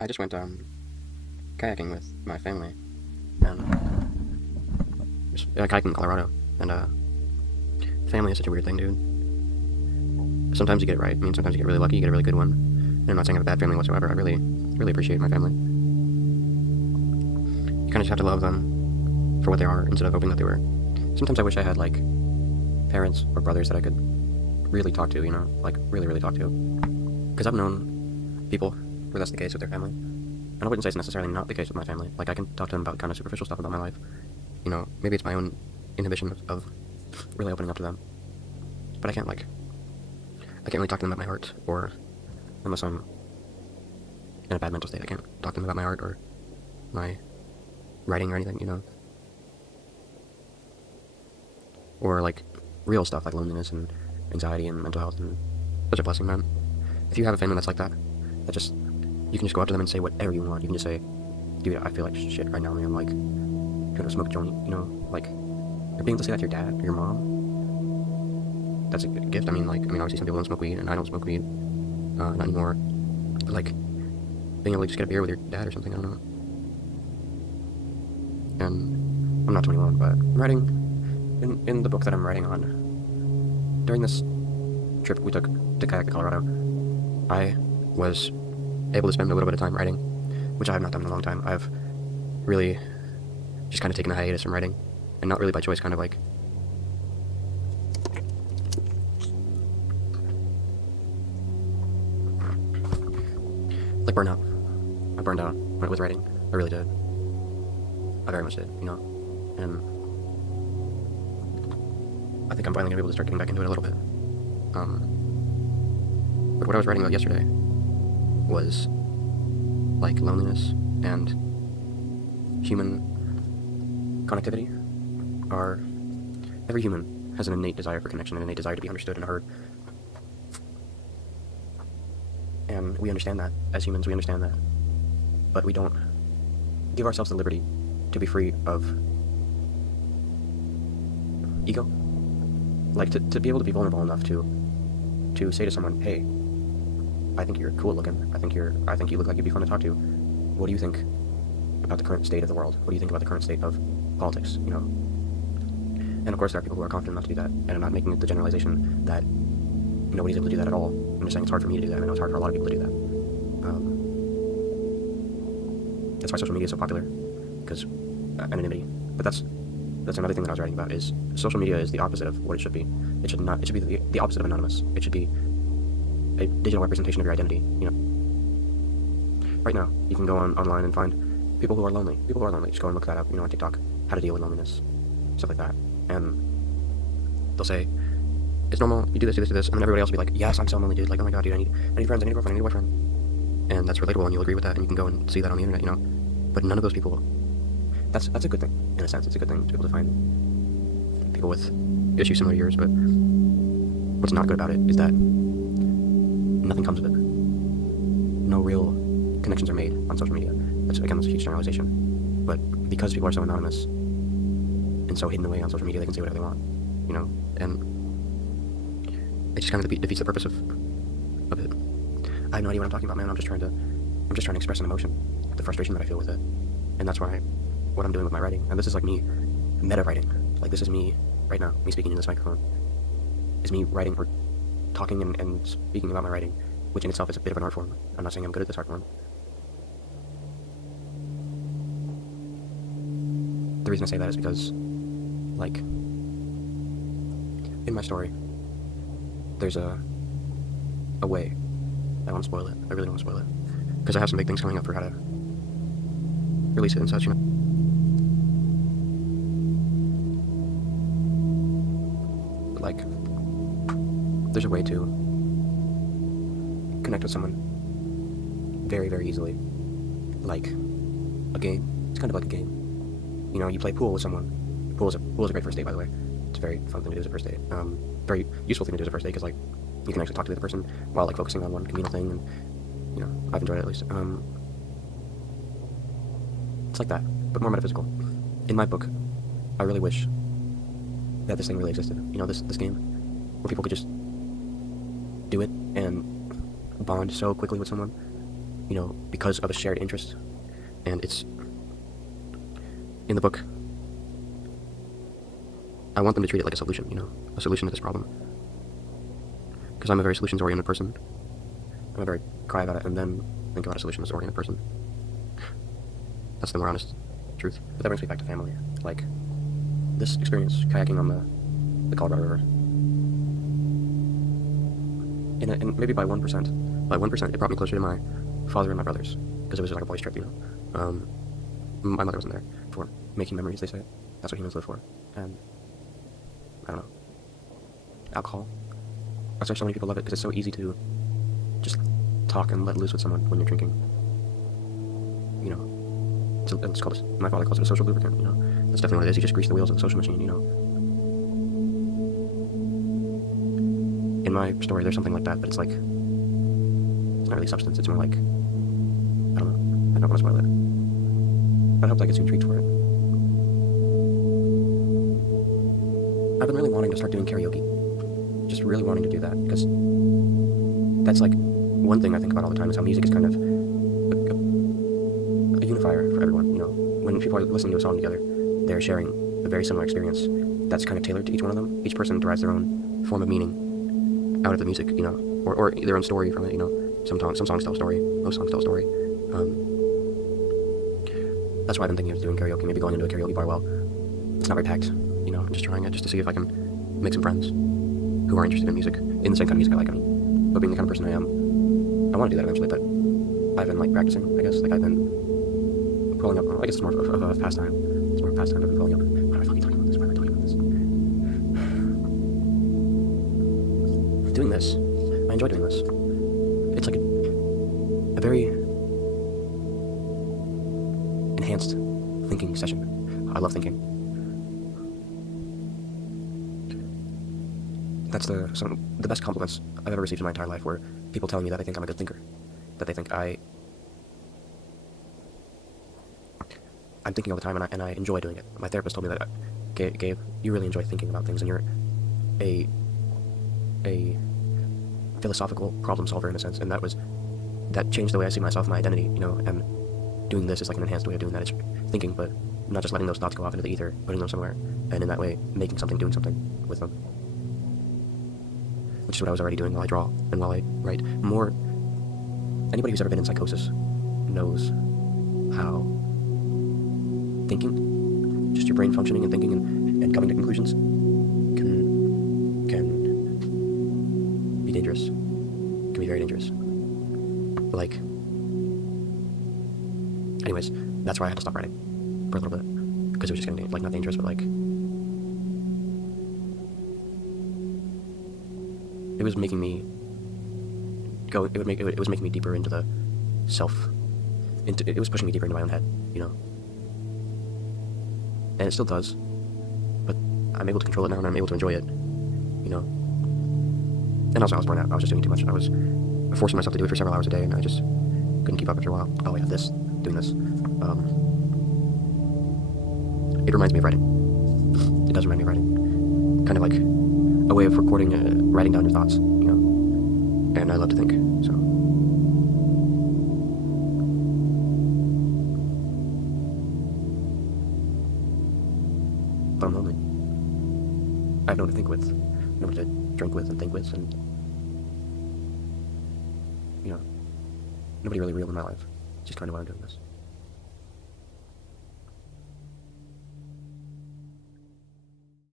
I just went kayaking with my family, and just kayaking in Colorado. And family is such a weird thing, dude. Sometimes you get it right. I mean, sometimes you get really lucky. You get a really good one. And I'm not saying I have a bad family whatsoever. I really appreciate my family. You kind of just have to love them for what they are instead of hoping that they were. Sometimes I wish I had like parents or brothers that I could really talk to. Like really talk to. Because I've known people where that's the case with their family. And I wouldn't say it's necessarily not the case with my family. Like, I can talk to them about kind of superficial stuff about my life. Maybe it's my own inhibition of really opening up to them. But I can't really talk to them about my art, or unless I'm in a bad mental state, I can't talk to them about my art or my writing or anything. Or, like, real stuff like loneliness and anxiety and mental health, and such a blessing, man. If you have a family that's like that just, you can just go up to them and say whatever you want. You can just say, dude, I feel like shit right now, man. Like, you want to smoke a joint, like, being able to say that to your dad or your mom, that's a good gift. I mean, obviously some people don't smoke weed, and I don't smoke weed, not anymore. But, like, being able to just get a beer with your dad or something, I don't know. And I'm not 21, but I'm writing, in the book that I'm writing on, during this trip we took to kayak to Colorado, I was able to spend a little bit of time writing, which I have not done in a long time. I've really just kind of taken a hiatus from writing, and not really by choice, kind of like burnout. I burned out with writing. I really did. I very much did, and I think I'm finally gonna be able to start getting back into it a little bit. But what I was writing about yesterday was like loneliness and human connectivity. Every human has an innate desire for connection, and an innate desire to be understood and heard. And we understand that. As humans, we understand that. But we don't give ourselves the liberty to be free of ego. Like, to be able to be vulnerable enough to say to someone, hey, I think you're cool looking. I think you look like you'd be fun to talk to. What do you think about the current state of the world? What do you think about the current state of politics, And of course there are people who are confident enough to do that, and I'm not making the generalization that nobody's able to do that at all. I'm just saying it's hard for me to do that, and I know it's hard for a lot of people to do that. That's why social media is so popular, because anonymity. But that's another thing that I was writing about, is social media is the opposite of what it should be. It should be the opposite of anonymous. It should be a digital representation of your identity, Right now, you can go online and find people who are lonely. Just go and look that up, on TikTok, how to deal with loneliness, stuff like that. And they'll say, it's normal, you do this, and then everybody else will be like, yes, I'm so lonely, dude. Like, oh my god, dude, I need friends, I need a girlfriend, I need a boyfriend. And that's relatable, and you'll agree with that, and you can go and see that on the internet, But none of those people, that's a good thing, in a sense. It's a good thing to be able to find people with issues similar to yours, but what's not good about it is that nothing comes of it. No real connections are made on social media. That's a huge generalization. But because people are so anonymous and so hidden away on social media, they can say whatever they want, and it just kind of defeats the purpose of it. I have no idea what I'm talking about, man. I'm just trying to express an emotion, the frustration that I feel with it, and that's what I'm doing with my writing. And this is like me meta writing. Like, this is me right now, me speaking in this microphone. Is me writing or talking and speaking about my writing, which in itself is a bit of an art form. I'm not saying I'm good at this art form. The reason I say that is because, like, in my story, there's a way. I want to spoil it. I really don't want to spoil it, because I have some big things coming up for how to release it and such, But, like, there's a way to connect with someone very, very easily. Like a game. It's kind of like a game. You play pool with someone. Pool is a great first date, by the way. It's a very fun thing to do as a first date. Very useful thing to do as a first date, because, like, you can actually talk to the other person while, like, focusing on one communal thing, and, I've enjoyed it, at least. It's like that, but more metaphysical. In my book, I really wish that this thing really existed. This game, where people could just do it and bond so quickly with someone because of a shared interest. And it's in the book. I want them to treat it like a solution, a solution to this problem. Because I'm a very solutions-oriented person. I'm a very cry about it and then think about a solutions-oriented person. That's the more honest truth. But that brings me back to family. Like, this experience, kayaking on the Colorado River, and maybe by 1%, it brought me closer to my father and my brothers, because it was like a boys' trip, My mother wasn't there for making memories, they say. That's what humans live for. And, I don't know. Alcohol. That's why so many people love it, because it's so easy to just talk and let loose with someone when you're drinking. It's called, my father calls it a social lubricant, That's definitely what it is. You just grease the wheels of the social machine, In my story, there's something like that, but it's like, it's not really substance, it's more like, I don't know. I don't want to spoil it. But I hope that gets you intrigued for it. I've been really wanting to start doing karaoke. Just really wanting to do that, because that's like, one thing I think about all the time is how music is kind of a unifier for everyone, When people are listening to a song together, they're sharing a very similar experience that's kind of tailored to each one of them. Each person derives their own form of meaning out of the music, or their own story from it, Some songs tell a story, most songs tell a story. That's why I've been thinking of doing karaoke, maybe going into a karaoke bar. Well, it's not very packed, I'm just trying it just to see if I can make some friends who are interested in music, in the same kind of music I like. But being the kind of person I am, I want to do that eventually, but I've been, practicing, I guess. I've been pulling up, I guess it's more of a pastime. It's more of a pastime. I've been pulling up. Why am I fucking talking about this? Why am I talking about this? Doing this, I enjoy doing this. It's like a very enhanced thinking session. I love thinking. That's the best compliments I've ever received in my entire life were people telling me that they think I'm a good thinker. That they think I'm thinking all the time and I enjoy doing it. My therapist told me that, Gabe, you really enjoy thinking about things and you're a philosophical problem solver in a sense, and that changed the way I see myself, my identity, and doing this is like an enhanced way of doing that. It's thinking, but not just letting those thoughts go off into the ether, putting them somewhere, and in that way, making something, doing something with them. Which is what I was already doing while I draw, and while I write. Anybody who's ever been in psychosis knows how thinking, just your brain functioning and thinking and coming to conclusions, can be dangerous. Can be very dangerous. Anyways, that's why I had to stop writing for a little bit, because it was just getting, not dangerous, but it was making me go, it was making me deeper into the it was pushing me deeper into my own head, And it still does, but I'm able to control it now and I'm able to enjoy it, And also I was burnt out, I was just doing too much. I was forcing myself to do it for several hours a day and I just couldn't keep up after a while. Oh yeah, doing this. It reminds me of writing. It does remind me of writing. Kind of like a way of recording, writing down your thoughts, And I love to think, so. But I'm lonely. I have no one to think with, no one to drink with and think with, and, nobody really real in my life. It's just kind of why I'm doing this.